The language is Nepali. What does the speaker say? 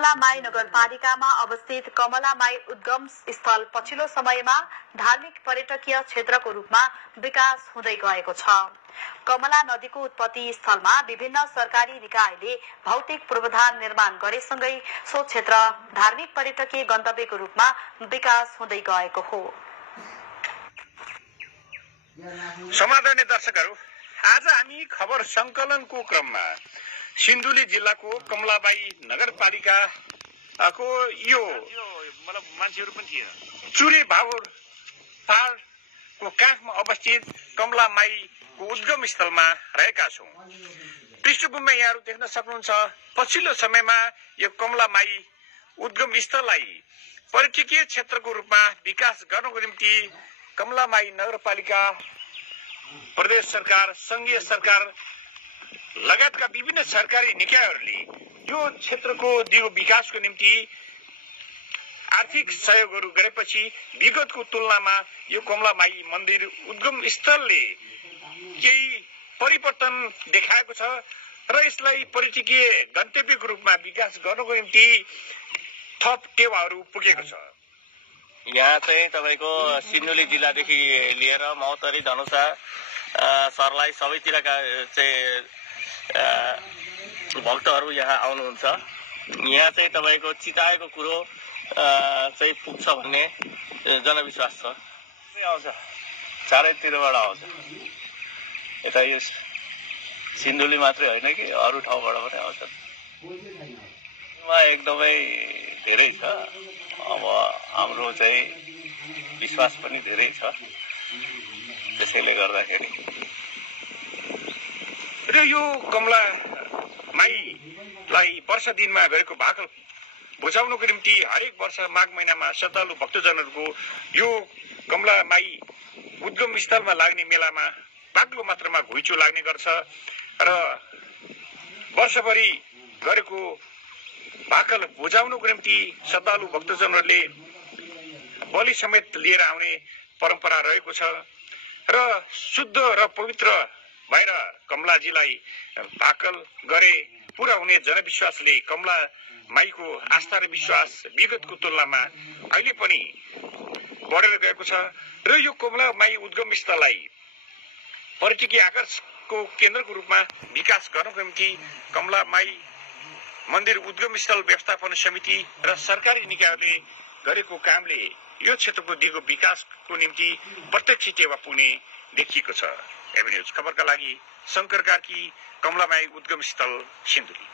कमलामाई नगरपालिकामा अवस्थित कमलामाई उद्गम स्थल पछिल्लो समयमा धार्मिक पर्यटकीय क्षेत्रको रूपमा विकास हुँदै गएको छ। कमला नदीको उत्पत्ति स्थलमा विभिन्न सरकारी निकायले भौतिक पूर्वाधार निर्माण गरेसँगै सो क्षेत्र धार्मिक पर्यटकीय गन्तव्यको रूपमा विकास हुँदै गएको हो। समाधानी दर्शकहरू, आज हामी खबर संकलनको क्रममा सिन्धुली जिल्लाको कमलाबाई नगरपालिकाको यो मतलब मान्छेहरू पनि थिएन चुरे भावर पहाडको काखमा अवस्थित कमलामाईको उद्गम स्थलमा रहेका छौं। पृष्ठभूमिमा यहाँहरू देख्न सक्नुहुन्छ, पछिल्लो समयमा यो कमलामाई उद्गम स्थललाई पर्यटकीय क्षेत्रको रूपमा विकास गर्नको निम्ति कमलामाई नगरपालिका, प्रदेश सरकार, संघीय सरकार लगायतका विभिन्न सरकारी निकायहरूले यो क्षेत्रको दिगो विकासको निम्ति आर्थिक सहयोगहरू गरेपछि विगतको तुलनामा यो कमलामाई मन्दिर उद्गम स्थलले केही परिवर्तन देखाएको छ र यसलाई पर्यटकीय गन्तव्यको रूपमा विकास गर्नको निम्ति थप टेवाहरू पुगेको छ। यहाँ चाहिँ तपाईको सिन्धुली जिल्लादेखि लिएर महोत्तरी, धनुषा, सर्लाही सबैतिरका चाहिँ भक्तहरू यहाँ आउनुहुन्छ। यहाँ चाहिँ तपाईको चिताएको कुरो चाहिँ पुग्छ भन्ने जनविश्वास छ। आउँछ चारैतिरबाट आउँछ। यता यो सिन्धुली मात्रै होइन कि अरू ठाउँबाट पनि आउँछ। एकदमै धेरै छ। अब हाम्रो चाहिँ विश्वास पनि धेरै छ। त्यसैले गर्दाखेरि र यो कमलामाईलाई वर्ष दिनमा गरेको भाकल बुझाउनको निम्ति हरेक वर्ष माघ महिनामा श्रद्धालु भक्तजनहरूको यो कमलामाई उद्गम स्थलमा लाग्ने मेलामा बाक्लो मात्रामा घुइँचो लाग्ने गर्छ र वर्षभरि गरेको भाकल बुझाउनको निम्ति श्रद्धालु भक्तजनहरूले बलि समेत लिएर आउने परम्परा रहेको छ र शुद्ध र पवित्र भएर कमलाजीलाई भाकल गरे पूरा हुने जनविश्वासले कमलामाईको आस्था र विश्वास विगतको तुलनामा अहिले पनि बढेर गएको छ र यो कमलामाई उद्गम स्थललाई पर्यटकीय आकर्षणको केन्द्रको रूपमा विकास गर्नको निम्ति कमलामाई मन्दिर उद्गम स्थल व्यवस्थापन समिति र सरकारी निकायहरूले गरेको कामले यो क्षेत्रको दिगो विकासको निम्ति प्रत्यक्ष टेवा पुग्ने देखिएको छ। एभेन्यूज खबरका लागि शंकर कार्की, कमलामाई उद्गम स्थल, सिन्धुली।